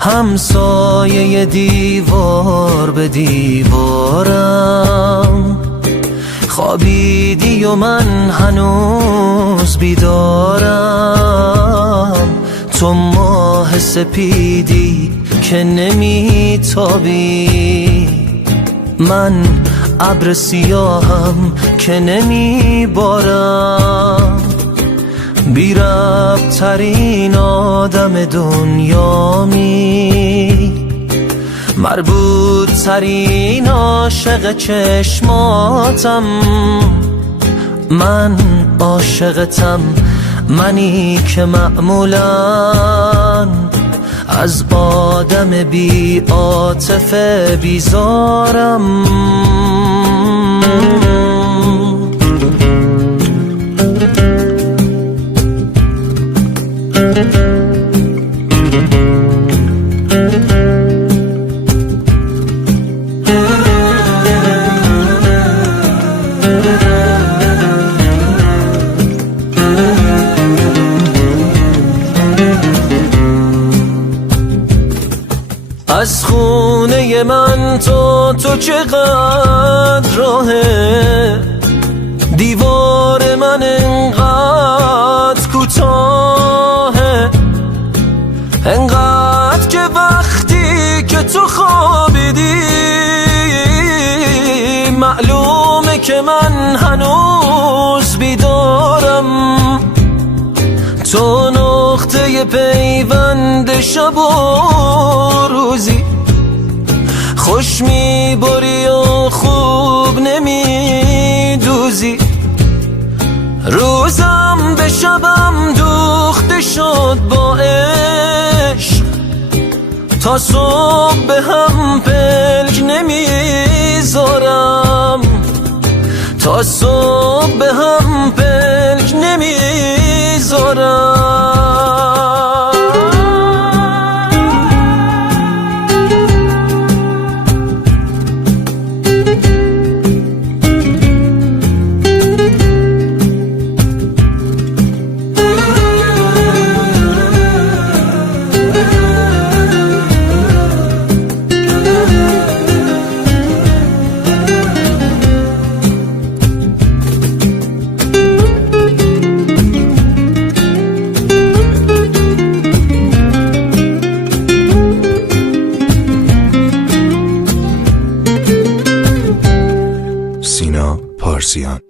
همسایه دیوار به دیوارم خوابیدی و من هنوز بیدارم. تو ماه سپیدی که نمیتابی، من ابر سیاهم که نمیبارم. بی ربط ترین آدم دنیامی، مربوط ترین عاشق چشماتم. من عاشقتم، منی که معمولاً از آدم بی عاطفه بیزارم. از خونه من تو چقدر راهه، دیوار من انقدر کوتاهه، انقدر که وقتی که تو خوابیدی معلومه که من هنوز بیدارم. تو نقطه پیوند شب و روزی، خوش میبری و خوب نمیدوزی. روزم به شبم دوخته شد با عشق، تا صبح به هم پلک نمیذارم، تا صبح به هم پلک نمیذارم. سینا پارسیان.